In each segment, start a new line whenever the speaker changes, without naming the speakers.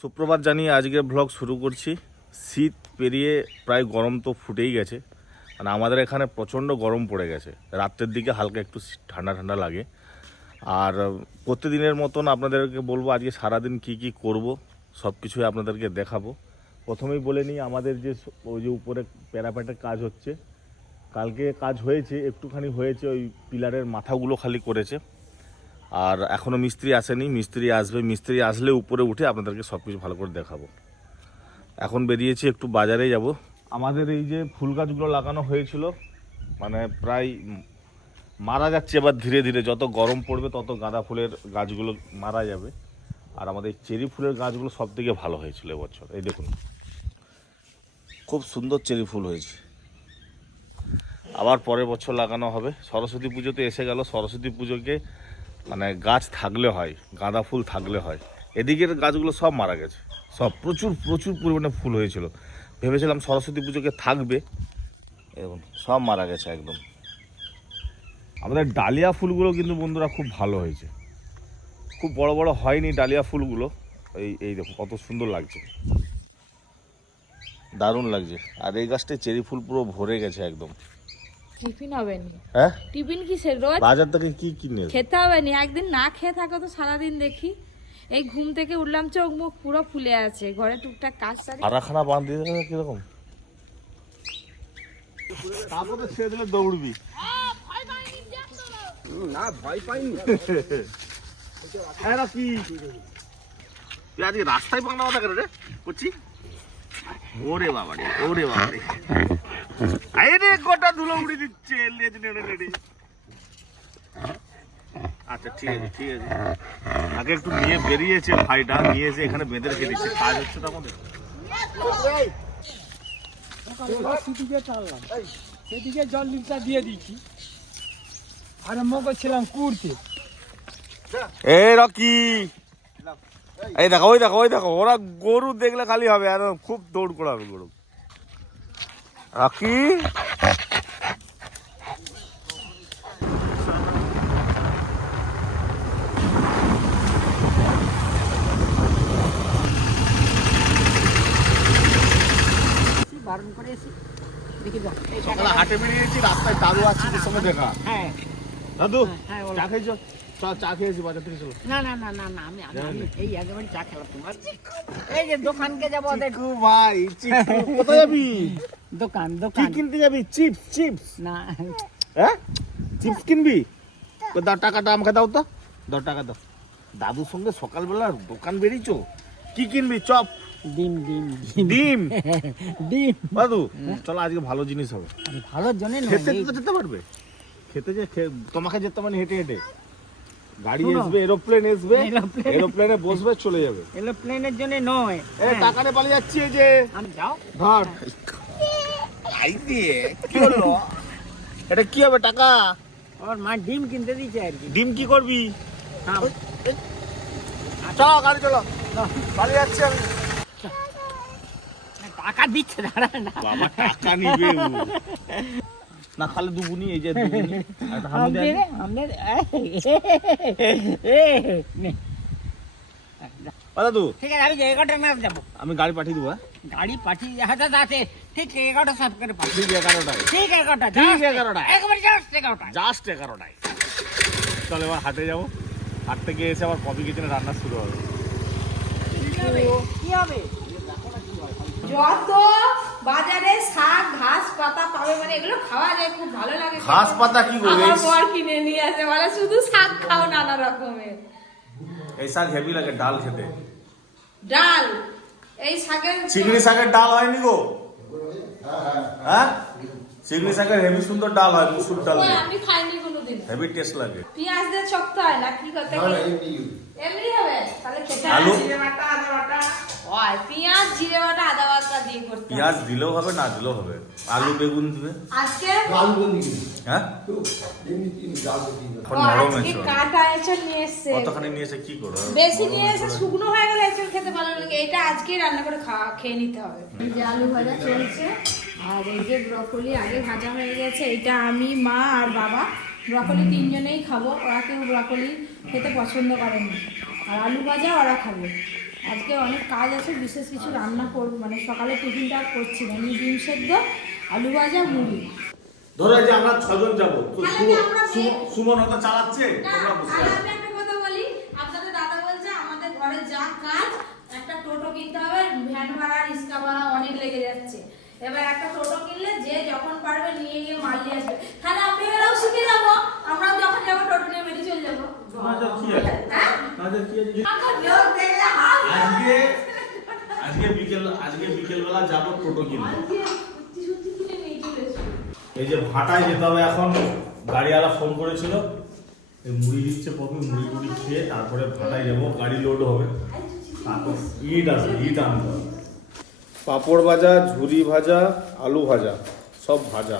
সুপ্রভাত জানিয়ে আজকের ব্লগ শুরু করছি। শীত পেরিয়ে প্রায় গরম তো ফুটেই গেছে। মানে আমাদের এখানে প্রচণ্ড গরম পড়ে গেছে। রাত্রের দিকে হালকা একটু ঠান্ডা ঠান্ডা লাগে। আর প্রতিদিনের মতন আপনাদেরকে বলব, আজকে সারাদিন কি কি করব সব কিছুই আপনাদেরকে দেখাবো। প্রথমেই বলে নিই, আমাদের যে ওই যে উপরে প্যারাপেটের কাজ হচ্ছে, কালকে কাজ হয়েছে, একটুখানি হয়েছে, ওই পিলারের মাথাগুলো খালি করেছে। আর এখনও মিস্ত্রি আসেনি। মিস্ত্রি আসবে। মিস্ত্রি আসলে উপরে উঠে আপনাদেরকে সব কিছু ভালো করে দেখাবো। এখন বেরিয়েছি একটু বাজারে যাব। আমাদের এই যে ফুল গাছগুলো লাগানো হয়েছিল মানে প্রায় মারা যাচ্ছে এবার ধীরে ধীরে। যত গরম পড়বে, তত গাঁদা ফুলের গাছগুলো মারা যাবে। আর আমাদের চেরি ফুলের গাছগুলো সব থেকে ভালো হয়েছিল এবছর। এই দেখুন। খুব সুন্দর চেরি ফুল হয়েছে। আবার পরের বছর লাগানো হবে। সরস্বতী পুজোতে এসে গেল। সরস্বতী পুজোকে মানে গাছ থাকলে হয়, গাঁদা ফুল থাকলে হয়। এদিকের গাছগুলো সব মারা গেছে। সব প্রচুর প্রচুর পরিমাণে ফুল হয়েছিল। ভেবেছিলাম সরস্বতী পুজোকে থাকবে। এবং সব মারা গেছে একদম। আমাদের ডালিয়া ফুলগুলো কিন্তু বন্ধুরা খুব ভালো হয়েছে। খুব বড় বড় হয়নি ডালিয়া ফুলগুলো। এই এই দেখো কত সুন্দর লাগছে। দারুণ লাগছে। আর এই গাছটায় চেরি ফুল পুরো ভরে গেছে একদম।
টিফিন হবে নি।
হ্যাঁ?
টিফিন কিসের রোজ?
বাজার থেকে কি কিনে
খেতে হবে নি। একদিন না খেয়ে থাকো তো সারাদিন দেখি। এই ঘুম থেকে উঠলাম চোখ মুখ পুরো ফুলে আছে। ঘরে টুকটাক কাজ সারি
আরাখানা বাঁধিয়ে দেবে কীরকম? তারপরে ছেড়ে দিলে দৌড়বি।
না ভয় পাইনি।
হ্যাঁ কি তুই আজকে রাস্তায় বাংলা কথা করে রে? করছি ওরে বাবা রে ওরে বাবা রে আরে গোটা ধুলো উড়ে দিচ্ছে লেজ নেড়ে নেড়ে আচ্ছা ঠিক আছে ঠিক আছে। আগে একটু নিয়ে বেরিয়েছে ভাইটা নিয়ে এসে এখানে বেঁধে রেখে দিচ্ছে। কাজ হচ্ছে তো আমাদের।
সেদিকে টানলাম। সেদিকে জল লিপটা দিয়ে দিচ্ছি আরম্ভ করছিলাম কুড়তে।
এই রকি! এই দেখো ওই দেখো ওই দেখো। ওরা গরু দেখলে খালি হবে আর খুব দৌড় করাবে গরু। রকি
বারণ করে এসি দেখি
সকালে হাটে বেরিয়েছি রাস্তায় দাদু আছে সঙ্গে দেখা।
হ্যাঁ।
দাদু
হ্যাঁ, বলো।
চা খেয়েছো? চল চা খেয়েছি বাজার থেকে চলো।
না না না না না আমি আমি এই একেবারে চা খেলাম তোমার। এই যে দোকানকে যাব
চিকু ভাই চিকু। কোথায় যাবি?
দোকান
কি
দোকান।
কিনতে যাবি? Chips chips.
না।
হ্যাঁ? চিপস কিনবি? দাও টাকাটা আমাকে দাও তো। দাও টাকা দাও। দাদুর সঙ্গে সকালবেলা দোকান বেরিয়েছো? কি কিনবি? চপ।
ডিম ডিম।
ডিম?
ডিম।
দাদু চলো আজকে ভালো জিনিস হবে।
ভালোর জন্য নয়
খেতে তো যেতে পারবে। খেতে যে তোমাকে যেতে মানে হেঁটে হেঁটে। গাড়ি আসবে এরোপ্লেন আসবে এরোপ্লেনে বসবে চলে যাবে।
এগুলো প্লেনের জন্য নয়।
এ
হ্যাঁ,
টাকাটা পালিয়ে যাচ্ছি এই যে।
আমি যাও।
ধর। আই দিয়ে কি হলো? এটা কি হবে টাকা?
আমার মা ডিম কিনতে দিচ্ছে আর কি।
ডিম কি করবি?
হ্যাঁ,
চলো গাড়ি চলো। পালিয়ে যাচ্ছি আমি।
টাকা দিচ্ছে দাঁড়া না
বাবা টাকা নিবে। না খালে দুবুনি এই যে দাদু
ঠিক আছে আমি এগারোটার নাম যাব।
আমি গাড়ি পাঠিয়ে দেবো হ্যাঁ?
গাড়ি পাঠিয়ে হাতে আছে। ঠিক এগারোটা সাত করে পাঠিয়ে
ঠিক এগারোটায়।
ঠিক এগারোটা
ঠিক এগারোটায়।
একেবারে জাস্ট এগারোটা
জাস্ট এগারোটায়। চল এবার হাটে যাব। হাট থেকে এসে আবার কফি কিচেনে রান্না শুরু হবে।
কি হবে?
যত বাজারে শাক ঘাস পাতা পাবে মানে এগুলো খাওয়া যায় খুব ভালো লাগে
ঘাস পাতা কি করবে?
আমার বর কিনে নিয়ে আসে বলে শুধু শাক খাও নানা রকমের।
এই শাক হেভি লাগে ডাল খেতে।
ডাল এই শাকের
চিংড়ি শাকের ডাল হয়নি গো। হ্যাঁ? চিংড়ি শাকের হেভি সুন্দর ডাল হয় মুসুর ডাল
আমি খাইনি কোনোদিন।
হেভি টেস্ট লাগে।
পেঁয়াজ দিয়ে চকতে হয় না কি করতে এমনি হবে? তাহলে
আলু?
হয় পেঁয়াজ জিরে বাটা আদা বাটা দিয়ে করতে হবে।
পেঁয়াজ দিলেও হবে না দিলেও হবে? আলু বেগুন দিবে?
আজকে?
হ্যাঁ? এখন
ও,
নরম
আজকে
হয়েছে
কাটা এঁচড় নিয়ে এসছে।
কতখানি নিয়েছে কি করো?
বেশি নিয়ে এসে শুকনো হয়ে গেলে এঁচড় খেতে ভালো লাগে। এটা আজকেই রান্না করে খাওয়া খেয়ে নিতে হবে। এই যে আলু ভাজা চলছে। আর এই যে ব্রকলি আগে ভাজা হয়ে গেছে এটা আমি মা আর বাবা ব্রকলি তিনজনেই খাব ওরা কেউ ব্রকলি খেতে পছন্দ করে না। আর আলু ভাজা ওরা খাবে। আজকে অনেক কাজ আছে বিশেষ কিছু রান্না করব মানে সকালে টিফিনটা আর করছি না। এমনি ডিম সেদ্ধ আলু ভাজা মুড়ি।
ধরো যে আমরা ছজন যাব তো সুমন- ওটা চালাচ্ছে? তোমরা বসে আছো।
আমি একটা কথা বলি, আপনাদের দাদা বলছে আমাদের ঘরে যা কাজ, একটা টোটো কিনতে হবে, ভ্যান ভাড়া, রিক্সা ভাড়া অনেক লেগে যাচ্ছে। এবার একটা টোটো কিনলে যে যখন পারবে নিয়ে গিয়ে মাল নিয়ে আসবে। তাহলে আপনারাও শিখে যাব, আমরাও যখন যাব টোটো নিয়ে বেরিয়ে চলে যাব।
আচ্ছা, কি আছে? কি আছে? আজকে আজকে বিকেল আজকে বিকেল বেলা যাব টোটো কিনবো।
আজকে সত্যি সত্যি কিনে নিয়ে চলে এসো।
এই যে ভাটায় যেতে হবে এখন গাড়িওয়ালা ফোন করেছিল। এই মুড়ি দিচ্ছে প্রথমে মুড়ি টুড়ি খেয়ে তারপরে ভাটায় যাব গাড়ি লোড হবে। তারপর ইট আছে ইট আনতে হবে পাঁপড় ভাজা ঝুরি ভাজা আলু ভাজা সব ভাজা।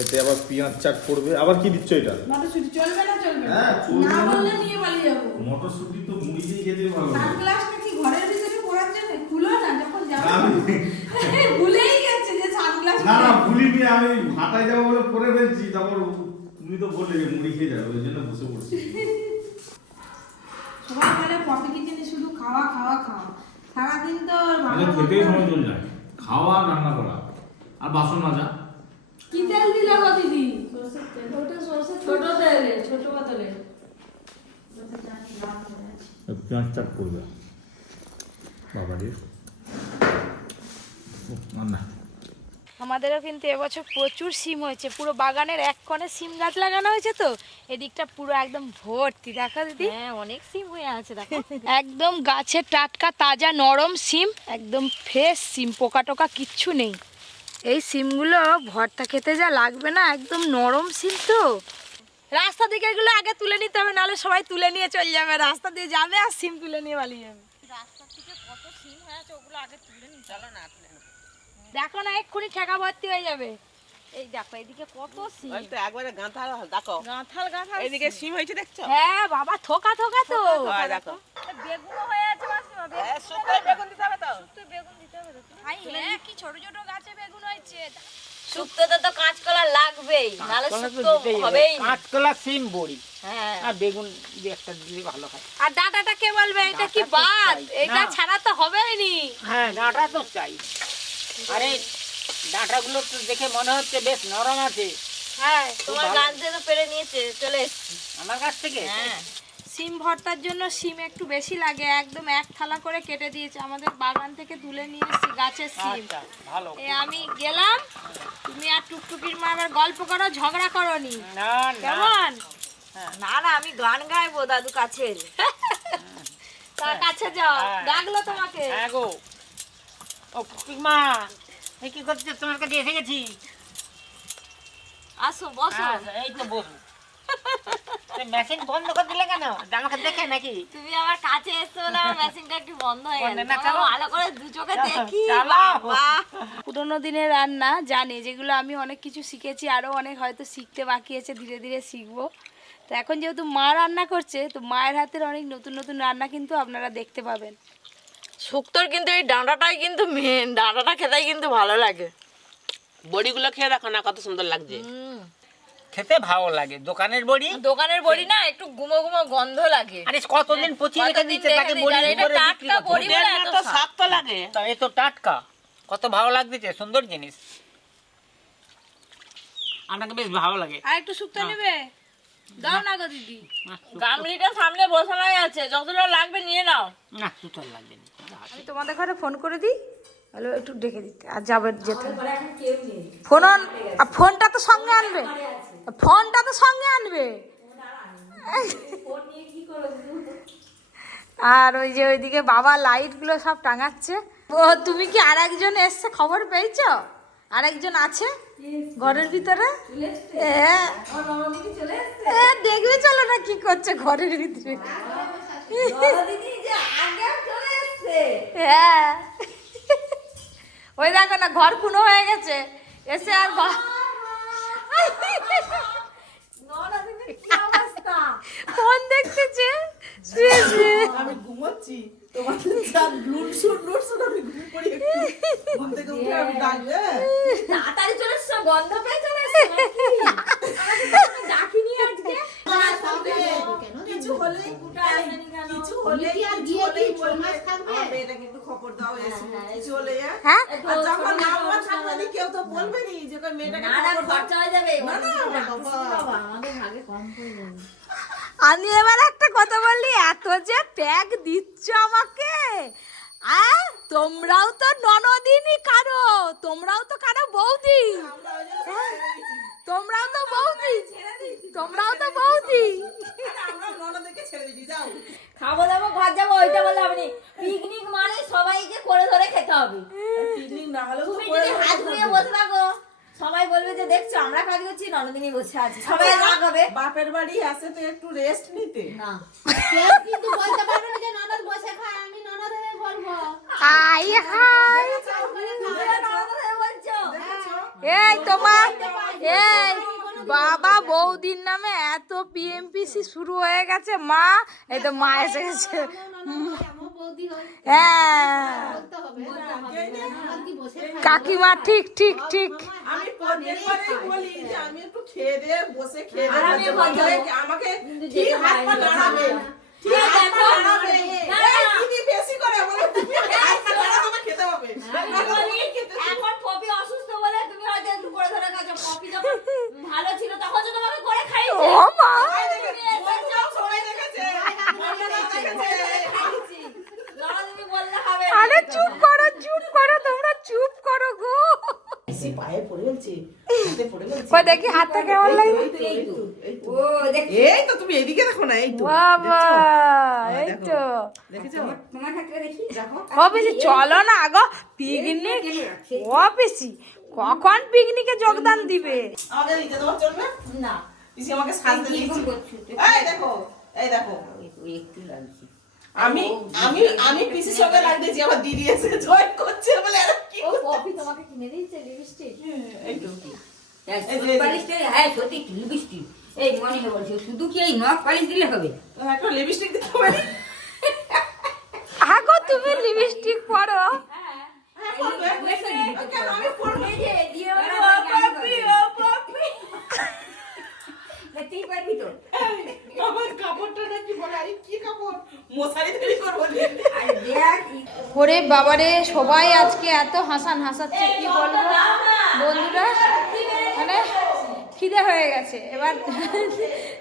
এতে আবার পেঁয়াজ চাট পড়বে আবার কি দিচ্ছ এটা
মটরশুঁটি চলবে না চলবে না?
হ্যাঁ, চলবে
না
না।
বললে নিয়ে পালিয়ে যাব।
মটরশুটি তো মুড়ি দিয়ে খেতে ভালো লাগে।
সানগ্লাসটা কি ঘরের ভিতরে পরার জন্য? খুলো না যখন যাবে। ভুলেই গেছে যে সানগ্লাস
না না ভুলিনি আমি ভাটায় যাব বলে পরে ফেলছি তারপর তুমি তো বললে যে মুড়ি খেয়ে যাবে ওই জন্য বসে পড়ছি
সবাই বলে পপি কিচেনে শুধু খাওয়া খাওয়া খাওয়া সারাদিন তো
মানে খেতেই সময় চলে যায় খাওয়া রান্না করা আর বাসন মাজা
কি তেল দিলে গো দিদি? ওটা সরষের ছোট তেলে ছোট বোতলে
পেঁয়াজ চাট করবে। বাবা রে। না।
আমাদেরও কিন্তু এবছর প্রচুর সিম হয়েছে। পুরো বাগানের এক কোণে সিম গাছ লাগানো হয়েছে তো। এদিকটা পুরো একদম ভর্তি। দেখো দিদি।
হ্যাঁ অনেক সিম হয়ে আছে দেখো।
একদম গাছের টাটকা তাজা নরম সিম একদম ফ্রেশ সিম পোকা টোকা কিচ্ছু নেই। এই সিমগুলো ভর্তা খেতে যা লাগবে না একদম নরম সিম তো। রাস্তা দিকে এগুলো আগে তুলে নিতে হবে নাহলে সবাই তুলে নিয়ে চলে যাবে। রাস্তা দিয়ে যাবে আর সিম তুলে নিয়ে পালিয়ে যাবে।
রাস্তার থেকে কত সিম হয়ে আছে ওগুলো আগে তুলে নিই চলো না তুলে
দেখো না এক্ষুনি ঠেকা ভর্তি হয়ে যাবে।
এই দেখো এদিকে কত সিম।
ওই তো একবারে গাঁথা দেখো।
গাঁথাল গাঁথাল
এইদিকে সিম। হয়েছে দেখছ?
হ্যাঁ বাবা থোকা থোকা তো।
দেখো।
বেগুন হয়ে আছে মাসিমা
হ্যাঁ, শুকনো বেগুন দিতে হবে তো।
বেগুন দিতে হবে হ্যাঁ কি ছোট ছোট গাছে বেগুন হয়েছে?
শুক্তোতে তো কাঁচকলা লাগবেই নাহলে শুক্তো হবেই না।
কাঁচকলা সিম বড়ি
হ্যাঁ।
আর বেগুন দিয়ে একটা দিলে ভালো হয়।
আর ডাটাটা কে বলবে? এটা কি বাদ? এটা ছাড়া তো হবেই নি।
হ্যাঁ ডাঁটা তো চাই। আরে ডাঁটাগুলো তো দেখে মনে হচ্ছে বেশ নরম আছে।
হ্যাঁ।
তোমার। গাছ তো পেরে নিয়েছে চলে এসছি।
আমার কাছ থেকে?
হ্যাঁ।
সিম ভর্তার জন্য সিম একটু বেশি লাগে। একদম এক থালা করে কেটে দিয়েছে। আমাদের বাগান থেকে তুলে নিয়ে এসেছি গাছের সিম।
আচ্ছা
এ আমি গেলাম। তুমি আর টুকটুকির মা আবার গল্প করো ঝগড়া করো
নি
কেমন?
না না আমি গান গাইবো দাদু কাছে
তার কাছে যাও।
হ্যাঁ।
ডাকলো তোমাকে।
হ্যাঁ গো। ও মা এই কি করছ তোমার কাছে এসে গেছি।
আসো বসো।
হ্যাঁ, এই তো বসু মেশিন বন্ধ করে দিলে কেন? আমাকে দেখে নাকি?
তুমি আমার কাছে এসছো বলে আমার মেশিনটা একটু বন্ধ হয়ে গেল ভালো করে দু চোখে দেখি।
পুরোনো দিনের রান্না জানি যেগুলো আমি অনেক কিছু শিখেছি আরও অনেক হয়তো শিখতে বাকি আছে ধীরে ধীরে শিখব। তো এখন যেহেতু মা রান্না করছে তো মায়ের হাতের অনেক নতুন নতুন রান্না কিন্তু আপনারা দেখতে পাবেন।
শুক্তোর কিন্তু এই ডাঁটাটাই কিন্তু মেন ডাঁটাটা খেতেই কিন্তু ভালো লাগে।
বড়িগুলো খেয়ে দেখো না কত সুন্দর লাগছে। খেতে ভালো লাগে। দোকানের বড়ি?
দোকানের বড়ি না একটু গুমো গুমো গন্ধ লাগে।
আরে কতদিন পচিয়ে রেখে দিচ্ছে তাকে বড়ি করে
টাটকা বড়ি বলে এত স্বাদ।
শক্ত লাগে। তা এ তো টাটকা। কত ভালো লাগতেছে সুন্দর জিনিস। আপনাকে বেশ ভালো লাগে।
আর একটু শুক্তো নেবে? দাও না গো দিদি।
গামলিটা সামনে বসানোই আছে যতটা লাগবে নিয়ে নাও।
না সুতোর লাগবে না।
আমি তোমাদের ঘরে ফোন করে দিই একটু ডেকে দিতে। আর যাবে যেতে। ফোন অন- আর ফোনটা তো সঙ্গে আনবে। ফোনটা তো সঙ্গে আনবে। আর ওই যে ওইদিকে বাবা লাইটগুলো সব টাঙাচ্ছে। ও, তুমি কি আর একজন এসছে? খবর পেয়েছ? আর একজন আছে ঘরের ভিতরে? দেখবে চলো না কি করছে ঘরের ভিতরে। হ্যাঁ। ওই দেখো না, ঘর খুনো হয়ে গেছে। এসে আর ঘর ফোন দেখতেছে শুয়ে শুয়ে
আমি ঘুমোচ্ছি। তোমাদের যা লুটসুট লুটসুট আমি ঘুম পড়ি একটু। ঘুম থেকে উঠে আমি ডাকলে
তাড়াতাড়ি চলে এসছো গন্ধ পেয়ে চলে এসছো নাকি?
কিছু হলেই কিছু হলেই কিছু হলেই বলবে। আমার মেয়েটা কিন্তু খবর দাও এসে। কিছু হলে
হ্যাঁ?
আর যখন নাম্বার থাকবে না কেউ তো বলবে নি যে কই মেয়েটাকে খবর
খরচা হয়ে যাবে
না না
আমাদের ভাগে কম পড়ে
আমি এবার এত যে প্যাক দিচ্ছ আমাকে? আ তোমরাও তো ননদিনই কারও তোমরাও তো কারও বৌদি? তোমরাও তো বৌদি তোমরাও তো বৌদি।
আমরা ননদকে ছেড়ে
খাব দাবো ঘর যাব ওইটা বললে আপনি পিকনিক মানে সবাইকে করে ধরে খেতে হবে।
পিকনিক না হলেও
তুমি যদি হাত ঘুরিয়ে বসে থাকো। সবাই বলবে যে দেখছ আমরা কাজ করছি ননদিনী বসে আছি সবাই রাগ হবে
বাপের বাড়ি আসে তো একটু রেস্ট নিতে
না
কিন্তু বলতে পারবে না যে ননদ বসে খায় আমি ননদ হয়ে বলব
আই হাই
হয়ে
এই তোমার এই বাবা বৌদির নামে এত পিএমপিসি শুরু হয়ে গেছে মা। এই তো মা এসে গেছে।
হয়ে।
কাকিমা ঠিক ঠিক ঠিক।
আমি প্রত্যেকবারই বলি যে আমি একটু খেয়ে দিয়ে বসে খেয়ে
আর আমি
দিয়ে
বলব,
আমাকে
কিন্তু
ঠিক
যেতে
হাত পা
পারি না।
নাড়াবে ঠিক
এই
হাত পা
দেখো,
নাড়াবে
না,
এই
না।
দিদি বেশি করে বলে তুমি হাত পা নাড়াবে আমার খেতে হবে
আমি বলি, এখন পপি অসুস্থ বলে তুমি হয়তো একটু করে ধরে খাচ্ছ পপি যখন ভালো ছিল তখন তো তোমাকে করে খাইছে
ও মা
তুমি এসেছ,
সবাই দেখেছে মন্ডলা দেখেছে
ননদিনী বললে হবে
আরে চুপ করো চুপ করো তোমরা চুপ করো গো
এসে পায়ে পড়ে গেছে হাতে পড়ে গেছে
কই দেখি হাতটা কেমন লাগে?
এই তো
ও
তুমি এদিকে দেখো না এই তো।
বাবা এই তো।
দেখেছ?
তোমার দেখি?
দেখো।
চলো না গো পিকনিক। অফিসি কখন পিকনিকে যোগদান দিবে?
আমাকে দিতে চলবে
না।
পিসি আমাকে সাজতে দিয়েছি। এই দেখো এই দেখো।
একটু লাগছে।
আমি আমি আমি পিসির সঙ্গে লাগতেছি আমার দিদি এসে জয়েন করছে বলে আরে কি
ও পপি তোমাকে কিনে দিয়েছে লিপস্টিক
এই তো।
হ্যাঁ সত্যি লিপস্টিক এই মনে বলছো শুধু কি এই নখ পালিশ দিলে হবে?
একটা লিপস্টিক দিতে পারি?
আগো তুমি লিপস্টিক পরো।
হ্যাঁ পরবে। কেন? আমি পরবো।
তুই পারবি তো।
আমার কাপড়টা নাকি বলে আরে কি কাপড়? মশারি তৈরি করব নি।
আর দেখ
ওরে বাবারে সবাই আজকে এত হাসান হাসাচ্ছে কি বলব? বন্ধুরা মানে খিদে হয়ে গেছে। এবার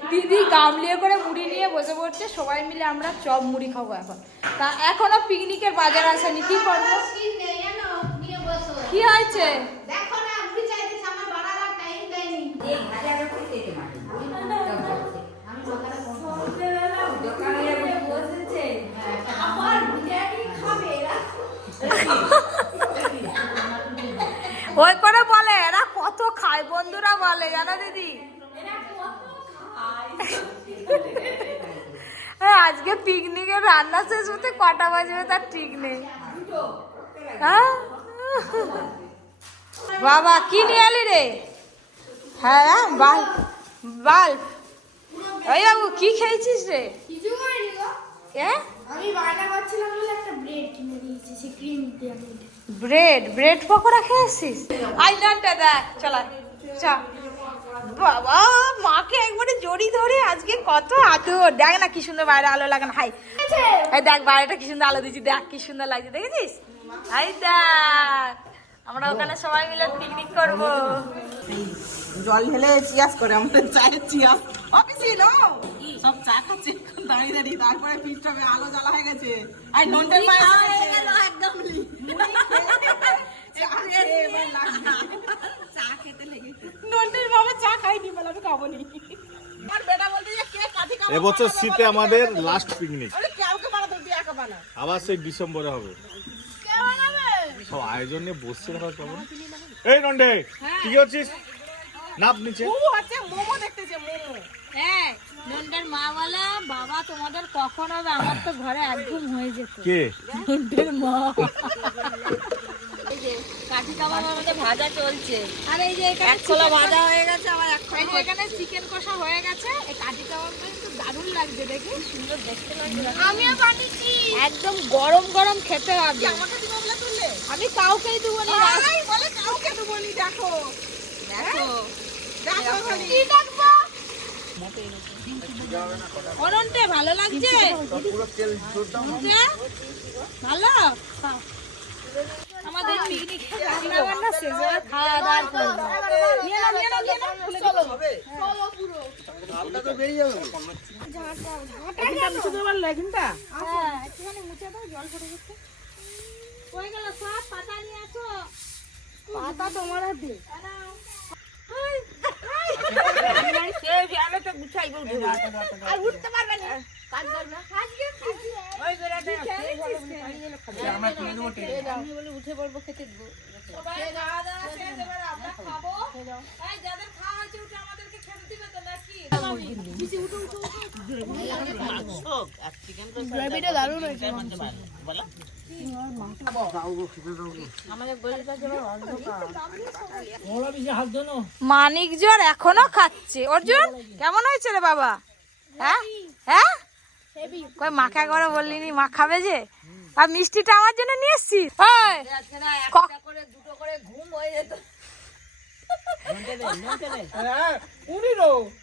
দিদি গামলিয়ে করে মুড়ি নিয়ে বসে পড়ছে। সবাই মিলে আমরা চপ মুড়ি খাব এখন। তা এখনও পিকনিকের বাজার আসেনি। কি করব?
শীত নেই জানো নিয়ে বসো
কি হয়েছে
দেখো না মুড়ি আমার বানাবার টাইম দেয়নি
এই ভাজা করে দিতে মাটি
আমি সকালে
দোকানে বসেছে
আমার বিরিয়ানি খাবে এরা
ওই করে বলে এরা কত খায় বন্ধুরা বলে জানো দিদি। হ্যাঁ, আজকে পিকনিকের রান্না শেষ হতে কটা বাজবে তার ঠিক নেই। হ্যাঁ? বাবা কি নিয়ে এলি রে? হ্যাঁ বাল বাল্ব ওই বাবু কি খেয়েছিস রে?
ব্রেড
ব্রেড পকোড়া খেয়েছিস? আই নানটা দেখ চলা চ। বাবা মাকে একবারে জড়ি ধরে আজকে কত আদর। দেখ না কি সুন্দর বাইরে আলো লাগানো। হাই। দেখ বাইরেটা কি সুন্দর আলো দিচ্ছি। দেখ কি সুন্দর লাগছে দেখেছিস? হাই দেখ আমরা ওখানে সবাই মিলে পিকনিক করব।
জল ঢেলে চিয়াস করে আমাদের চায়ের চিয়াস অফিসে নো সব চা খাচ্ছে দাঁড়িয়ে দাঁড়িয়ে। তারপরে পিঠটাবে আলো জ্বালা হয়ে গেছে। আর নন্টের মায়ের একদম চা খেতে লেগেছে নন্টের বাবা চা খাইনি বলে আমি খাব নি আর বেটা বলতে যে কে কাঠি খাব
এবছর শীতে আমাদের লাস্ট পিকনিক আবার সেই ডিসেম্বরে হবে।
কে
সব আয়োজন নিয়ে বসছে কেমন? এই নন্ডে কি করছিস? নাপ নিচে।
ও আছে মোমো দেখতেছে মোমো।
হ্যাঁ নন্ডের মা বলে বাবা তোমাদের কখন হবে? আমার তো ঘরে একদম হয়ে যেত।
কে?
নন্ডের মা।
কাঠি কাবাব আমাদের ভাজা চলছে
আর এই যে এখানে
এক খোলা ভাজা হয়ে গেছে আবার এক
এই এখানে চিকেন কষা হয়ে গেছে এই কাঠি কাবাবটা কিন্তু দারুণ লাগছে দেখি সুন্দর দেখতে লাগছে
আমিও বানিয়েছি
একদম গরম গরম খেতে হবে
আমাকে দিব বলে তুললে
আমি কাউকেই দেবো না
আই বলে কাউকে দেবো নি দেখো দেখো দেখো
কি দেখব
অনন্তে ভালো লাগছে ভালো আমাদের পিকনিক রান্না বান্না শেষ এবার খাওয়া দাওয়ার পর নিয়ে নাও, নিয়ে নাও, নিয়ে নাও, খুলে দিচ্ছি। হ্যাঁ, একটুখানি মুছে দাও, জল পড়ে গেছে। হয়ে গেল সব, পাতা নিয়ে আসো। পাতা তোমার হাতে। আর উঠতে পারবে না। কাজ করবে। আজকে উঠে আমাদেরকে খেতে দিবে তো নাকি? মানিক জোর এখনও খাচ্ছে। অর্জুন, কেমন হয়েছে রে বাবা? হ্যাঁ? হ্যাঁ? কই মাখা করে বললি নি মা খাবে যে? আর মিষ্টিটা আমার জন্য নিয়ে
এসছি ঘুম
হয়ে ক-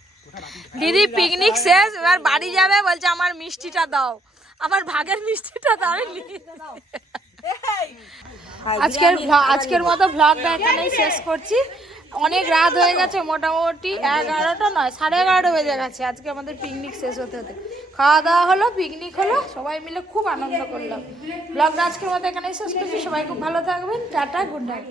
দিদি পিকনিক শেষ, এবার বাড়ি যাবে, বলছে আমার মিষ্টিটা দাও। আমার ভাগের মিষ্টিটা দাও আজকের আজকের মতো ব্লগটা এখানেই শেষ করছি। অনেক রাত হয়ে গেছে, মোটামুটি এগারোটা নয়, সাড়ে এগারোটা বেজে গেছে। আজকে আমাদের পিকনিক শেষ হতে হতে। খাওয়া দাওয়া হলো পিকনিক হলো, সবাই মিলে খুব আনন্দ করলাম। ব্লগটা আজকের মতো এখানেই শেষ করছি, সবাই খুব ভালো থাকবেন, টাটা গুড নাইট